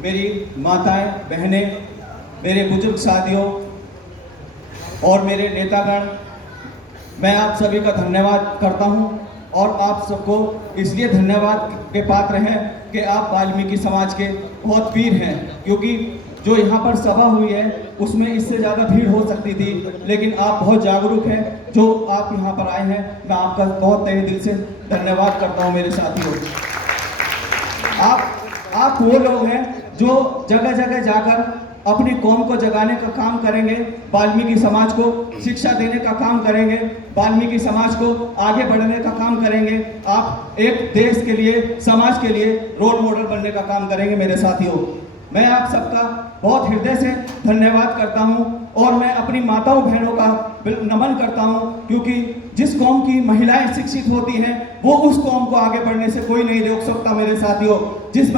मेरी माताएं, बहनें, मेरे बुजुर्ग साथियों और मेरे नेतागण, मैं आप सभी का धन्यवाद करता हूं और आप सबको इसलिए धन्यवाद के पात्र हैं कि आप वाल्मीकि समाज के बहुत वीर हैं, क्योंकि जो यहाँ पर सभा हुई है उसमें इससे ज़्यादा भीड़ हो सकती थी, लेकिन आप बहुत जागरूक हैं जो आप यहाँ पर आए हैं। मैं आपका बहुत तहे दिल से धन्यवाद करता हूँ मेरे साथियों। आप वो लोग हैं जो जगह जगह जाकर अपनी कौम को जगाने का काम करेंगे, वाल्मीकि समाज को शिक्षा देने का काम करेंगे, वाल्मीकि समाज को आगे बढ़ने का काम करेंगे। आप एक देश के लिए, समाज के लिए रोल मॉडल बनने का काम करेंगे मेरे साथियों। मैं आप सबका बहुत हृदय से धन्यवाद करता हूं और मैं अपनी माताओं बहनों का नमन करता हूं, क्योंकि जिस कौम की महिलाएं शिक्षित होती हैं वो उस कौम को आगे बढ़ने से कोई नहीं रोक सकता मेरे साथियों। जिस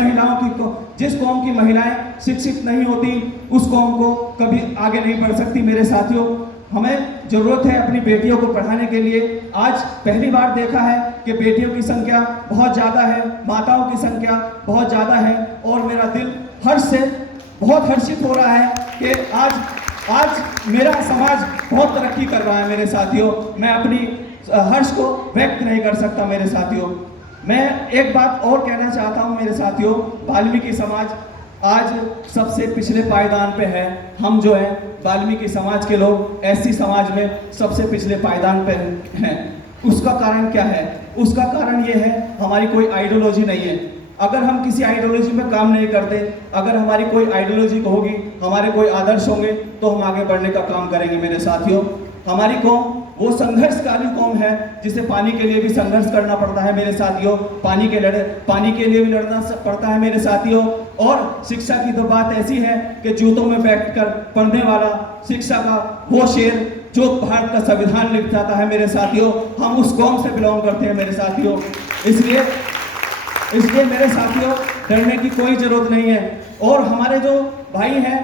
कौम की महिलाएं शिक्षित नहीं होती उस कौम को कभी आगे नहीं बढ़ सकती मेरे साथियों। हमें जरूरत है अपनी बेटियों को पढ़ाने के लिए। आज पहली बार देखा है कि बेटियों की संख्या बहुत ज़्यादा है, माताओं की संख्या बहुत ज़्यादा है और मेरा दिल हर्ष से बहुत हर्षित हो रहा है कि आज मेरा समाज बहुत तरक्की कर रहा है मेरे साथियों। मैं अपनी हर्ष को व्यक्त नहीं कर सकता मेरे साथियों। मैं एक बात और कहना चाहता हूं मेरे साथियों, वाल्मीकि समाज आज सबसे पिछले पायदान पे है। हम जो है वाल्मीकि समाज के लोग एससी समाज में सबसे पिछले पायदान पे हैं। उसका कारण क्या है? उसका कारण ये है हमारी कोई आइडियोलॉजी नहीं है। अगर हम किसी आइडियोलॉजी में काम नहीं करते, अगर हमारी कोई आइडियोलॉजी होगी, हमारे कोई आदर्श होंगे तो हम आगे बढ़ने का काम करेंगे मेरे साथियों। हमारी कौम वो संघर्षकाली कौम है जिसे पानी के लिए भी संघर्ष करना पड़ता है मेरे साथियों, पानी के लिए भी लड़ना पड़ता है मेरे साथियों। और शिक्षा की तो बात ऐसी है कि जूतों में बैठकर पढ़ने वाला शिक्षा का वो शेर जो भारत का संविधान लिख जाता है मेरे साथियों, हम उस कौम से बिलोंग करते हैं मेरे साथियों। इसलिए मेरे साथियों डरने की कोई जरूरत नहीं है। और हमारे जो भाई हैं,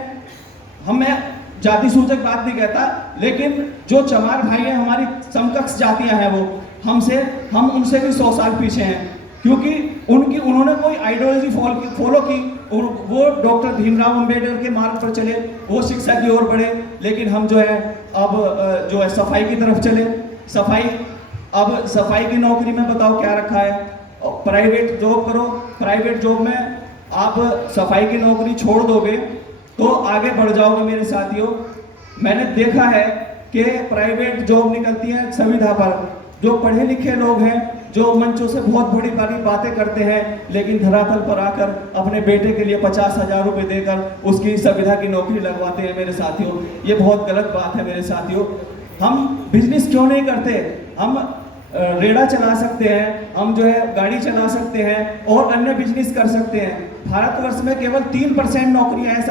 मैं जाति सूचक बात नहीं कहता, लेकिन जो चमार भाई हैं, हमारी समकक्ष जातियां हैं, हम उनसे भी 100 साल पीछे हैं, क्योंकि उन्होंने कोई आइडियोलॉजी फॉलो की। वो डॉक्टर भीमराव अंबेडकर के मार्ग पर चले, वो शिक्षा की ओर बढ़े, लेकिन हम जो है अब जो है सफाई की तरफ चले। सफाई की नौकरी में बताओ क्या रखा है? प्राइवेट जॉब करो, प्राइवेट जॉब में आप सफाई की नौकरी छोड़ दोगे तो आगे बढ़ जाओगे मेरे साथियों। मैंने देखा है कि प्राइवेट जॉब निकलती है संविधा पर, जो पढ़े लिखे लोग हैं, जो मंचों से बहुत बड़ी बड़ी बातें करते हैं, लेकिन धरातल पर आकर अपने बेटे के लिए 50,000 रुपये देकर उसकी संविधा की नौकरी लगवाते हैं मेरे साथियों। ये बहुत गलत बात है मेरे साथियों। हम बिजनेस क्यों नहीं करते? हम रेड़ा चला सकते हैं, हम जो है गाड़ी चला सकते हैं और अन्य बिजनेस कर सकते हैं। भारतवर्ष में केवल 3% नौकरियां हैं,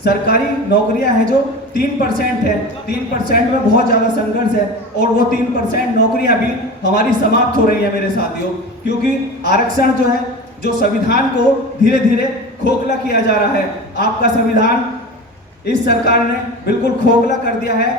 सरकारी नौकरियां हैं जो 3% है। 3% में बहुत ज़्यादा संघर्ष है और वो 3% नौकरियां भी हमारी समाप्त हो रही है मेरे साथियों, क्योंकि आरक्षण जो है, जो संविधान को धीरे धीरे खोखला किया जा रहा है। आपका संविधान इस सरकार ने बिल्कुल खोखला कर दिया है,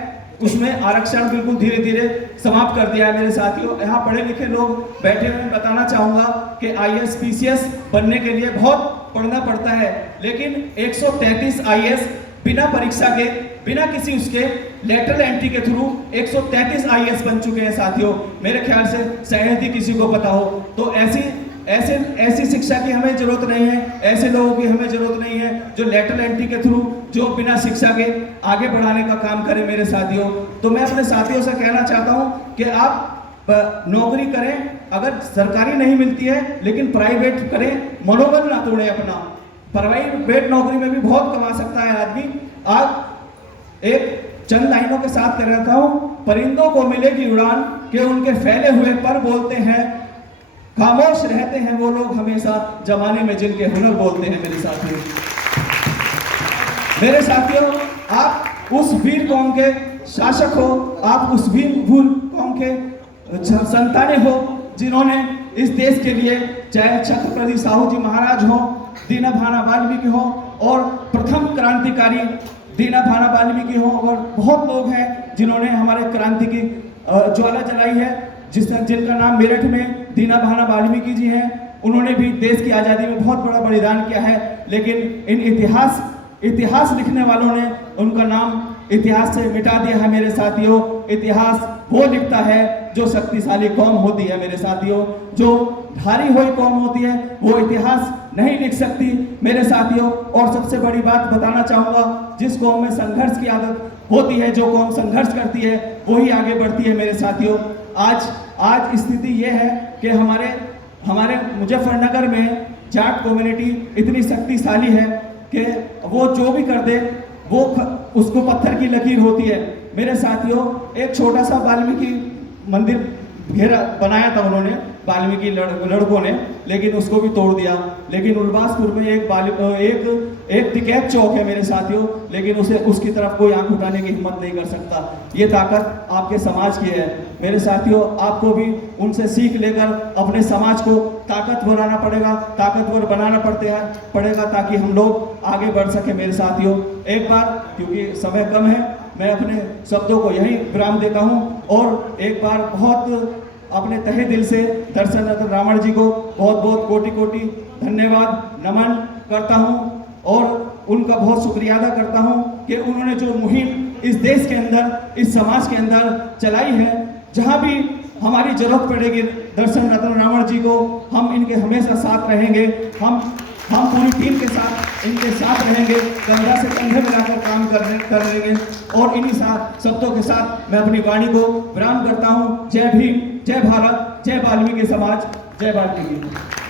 उसमें आरक्षण बिल्कुल धीरे धीरे समाप्त कर दिया है मेरे साथियों। यहाँ पढ़े लिखे लोग बैठे हुए, बताना चाहूँगा कि IAS PCS बनने के लिए बहुत पढ़ना पड़ता है, लेकिन 133 IAS बिना परीक्षा के, बिना किसी उसके लेटरल एंट्री के थ्रू 133 IAS बन चुके हैं साथियों। मेरे ख्याल से शायद ही किसी को पता हो। तो ऐसी शिक्षा की हमें जरूरत नहीं है, ऐसे लोगों की हमें जरूरत नहीं है जो लेटरल एंट्री के थ्रू, जो बिना शिक्षा के आगे बढ़ाने का काम करें मेरे साथियों। तो मैं अपने साथियों से कहना चाहता हूं कि आप नौकरी करें, अगर सरकारी नहीं मिलती है लेकिन प्राइवेट करें, मनोबल ना तोड़ें अपना। प्राइवेट नौकरी में भी बहुत कमा सकता है आदमी। आज एक चंद लाइनों के साथ कह रहा हूं, परिंदों को मिलेगी उड़ान के उनके फैले हुए पर बोलते हैं, खामोश रहते हैं वो लोग हमेशा जमाने में जिनके हुनर बोलते हैं मेरे साथियों। आप उस वीर कौम के शासक हो, आप उस वीर कौम के संताने हो जिन्होंने इस देश के लिए, चाहे छत्रपति साहू जी महाराज हो, दीना भाना वाल्मीकि हो और प्रथम क्रांतिकारी दीना भाना वाल्मीकि हो, और बहुत लोग हैं जिन्होंने हमारे क्रांति की ज्वाला जलाई है, जिनका नाम मेरठ में दीना भाना वाल्मीकि जी हैं। उन्होंने भी देश की आज़ादी में बहुत बड़ा बलिदान किया है, लेकिन इन इतिहास लिखने वालों ने उनका नाम इतिहास से मिटा दिया है मेरे साथियों। इतिहास वो लिखता है जो शक्तिशाली कौम होती है मेरे साथियों, जो हारी हुई कौम होती है वो इतिहास नहीं लिख सकती मेरे साथियों। और सबसे बड़ी बात बताना चाहूँगा, जिस कौम में संघर्ष की आदत होती है, जो कौम संघर्ष करती है वही आगे बढ़ती है मेरे साथियों। आज स्थिति ये है कि हमारे मुजफ्फरनगर में जाट कम्युनिटी इतनी शक्तिशाली है कि वो जो भी कर दे वो उसको पत्थर की लकीर होती है मेरे साथियों। एक छोटा सा वाल्मीकि मंदिर घेरा बनाया था उन्होंने, वाल्मीकि लड़कों ने, लेकिन उसको भी तोड़ दिया। लेकिन उल्लासपुर में एक टिकैत चौक है मेरे साथियों, लेकिन उसकी तरफ कोई आंख उठाने की हिम्मत नहीं कर सकता। ये ताकत आपके समाज की है मेरे साथियों। आपको भी उनसे सीख लेकर अपने समाज को ताकतवर बनाना पड़ेगा ताकि हम लोग आगे बढ़ सके मेरे साथियों। एक बार, क्योंकि समय कम है, मैं अपने शब्दों को यहीं विराम देता हूं और एक बार बहुत अपने तहे दिल से दर्शन रत्न रावण जी को बहुत कोटि धन्यवाद नमन करता हूं और उनका बहुत शुक्रिया अदा करता हूं कि उन्होंने जो मुहिम इस देश के अंदर, इस समाज के अंदर चलाई है, जहां भी हमारी जरूरत पड़ेगी दर्शन रत्न रावण जी को, हम इनके हमेशा साथ रहेंगे। हम पूरी टीम के साथ इनके साथ रहेंगे, कंधा से कंधे मिलाकर काम करेंगे। और इन्हीं शब्दों के साथ मैं अपनी वाणी को विराम करता हूँ। जय भीम, जय भारत, जय वाल्मीकि समाज, जय वाल्मीकि।